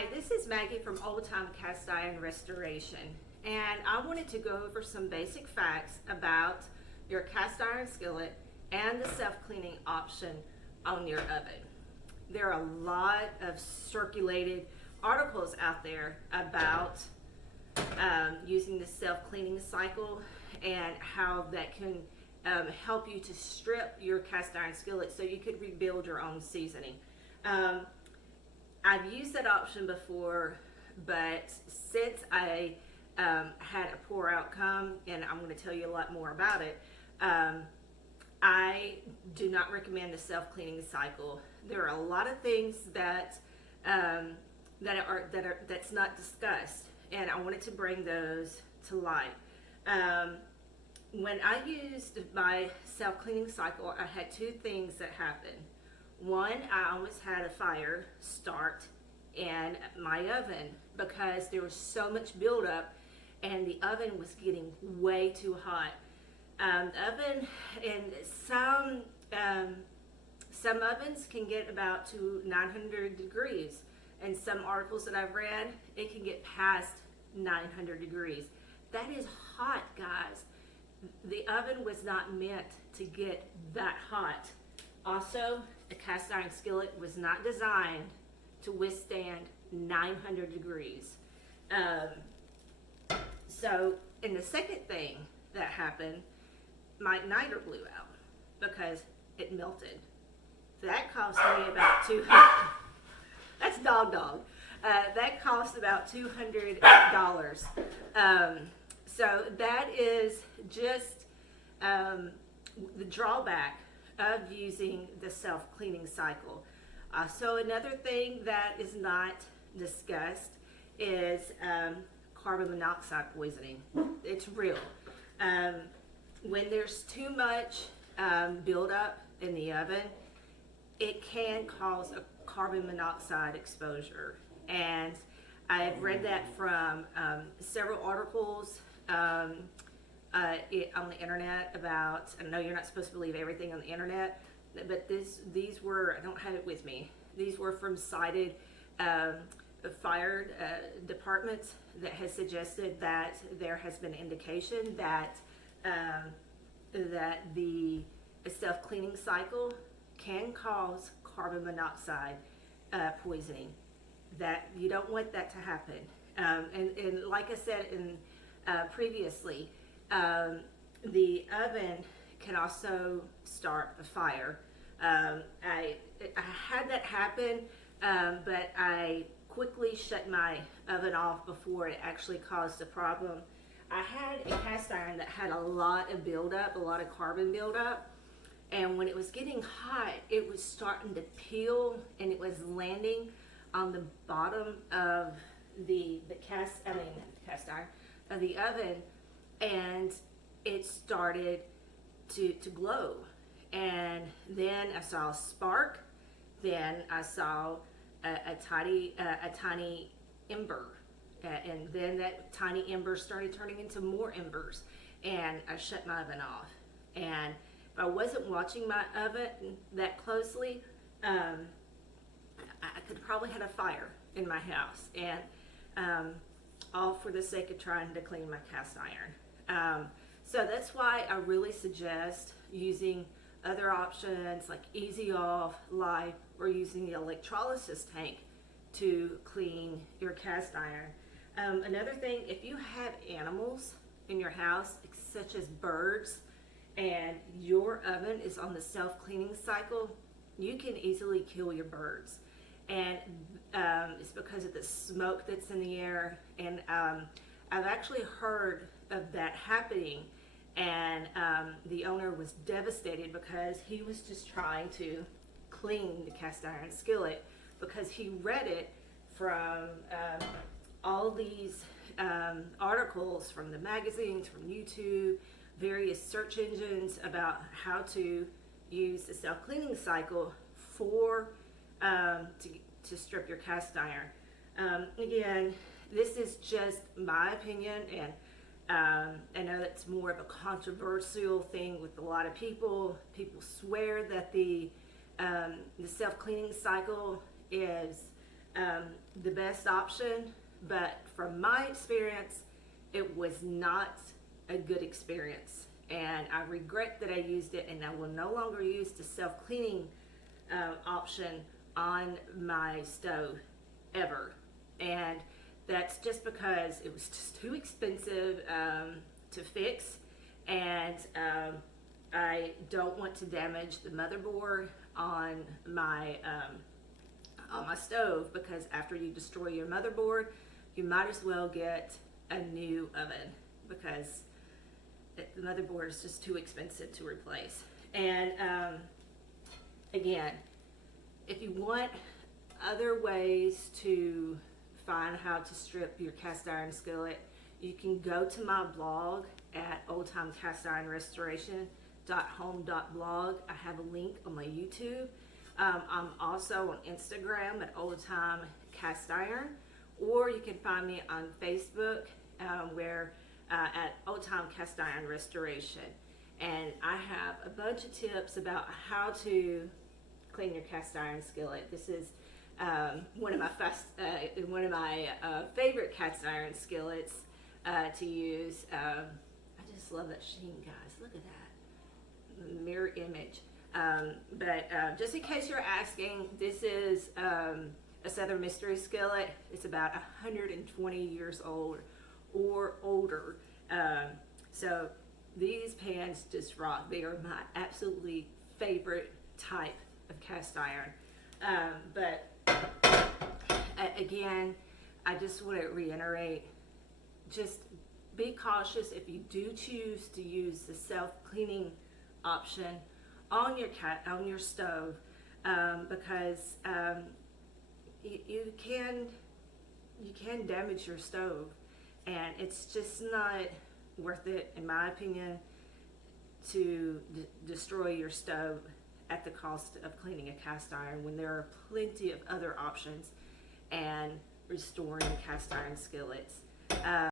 Hi, this is Maggie from Old Time Cast Iron Restoration, and I wanted to go over some basic facts about your cast iron skillet and the self-cleaning option on your oven. There are a lot of circulated articles out there about using the self-cleaning cycle and how that can help you to strip your cast iron skillet so you could rebuild your own seasoning. I've used that option before, but since I had a poor outcome, and I'm going to tell you a lot more about it, I do not recommend the self-cleaning cycle. There are a lot of things that's not discussed, and I wanted to bring those to light. When I used my self-cleaning cycle, I had two things that happened. One, I almost had a fire start in my oven because there was so much buildup and the oven was getting way too hot. The oven, and some ovens can get about to 900 degrees, and some articles that I've read, it can get past 900 degrees. That is hot, guys. The oven was not meant to get that hot. Also, a cast iron skillet was not designed to withstand 900 degrees. And the second thing that happened, my igniter blew out because it melted. That cost me about that's dog. That cost about $200. So that is just the drawback of using the self-cleaning cycle. So another thing that is not discussed is carbon monoxide poisoning. It's real. When there's too much buildup in the oven, it can cause a carbon monoxide exposure. And I've read that from several articles on the internet about, I know you're not supposed to believe everything on the internet, but these were, I don't have it with me, these were from cited fire departments that has suggested that there has been indication that that the self-cleaning cycle can cause carbon monoxide poisoning, that you don't want that to happen. And like I said previously, the oven can also start a fire. I had that happen, but I quickly shut my oven off before it actually caused a problem. I had a cast iron that had a lot of buildup, a lot of carbon buildup, and when it was getting hot, it was starting to peel, and it was landing on the bottom of the cast iron of the oven, and it started to glow. And then I saw a spark. Then I saw a tiny ember, and then that tiny ember started turning into more embers, and I shut my oven off. And if I wasn't watching my oven that closely, I could probably had a fire in my house, and all for the sake of trying to clean my cast iron. So that's why I really suggest using other options like Easy Off, Life, or using the electrolysis tank to clean your cast iron. Another thing, if you have animals in your house, such as birds, and your oven is on the self-cleaning cycle, you can easily kill your birds. And it's because of the smoke that's in the air. And I've actually heard of that happening, and the owner was devastated because he was just trying to clean the cast iron skillet, because he read it from all these articles from the magazines, from YouTube, various search engines about how to use the self-cleaning cycle for to strip your cast iron. Again, this is just my opinion, and I know that's more of a controversial thing with a lot of people. People swear that the self-cleaning cycle is the best option, but from my experience, it was not a good experience. And I regret that I used it, and I will no longer use the self-cleaning option on my stove ever. And that's just because it was just too expensive to fix, and I don't want to damage the motherboard on my stove, because after you destroy your motherboard, you might as well get a new oven, because the motherboard is just too expensive to replace. And again, if you want other ways to find how to strip your cast iron skillet, you can go to my blog at oldtimecastironrestoration.home.blog. I have a link on my YouTube. I'm also on Instagram at Old Time Cast Iron, or you can find me on Facebook where at Old Time Cast Iron Restoration. And I have a bunch of tips about how to clean your cast iron skillet. This is one of my favorite cast iron skillets to use. I just love that sheen, guys. Look at that mirror image. But just in case you're asking, this is a Southern Mystery skillet. It's about 120 years old or older. So these pans just rock. They are my absolutely favorite type of cast iron. But again, I just want to reiterate, just be cautious if you do choose to use the self-cleaning option on your stove, because you can damage your stove, and it's just not worth it, in my opinion, to destroy your stove at the cost of cleaning a cast iron, when there are plenty of other options and restoring cast iron skillets.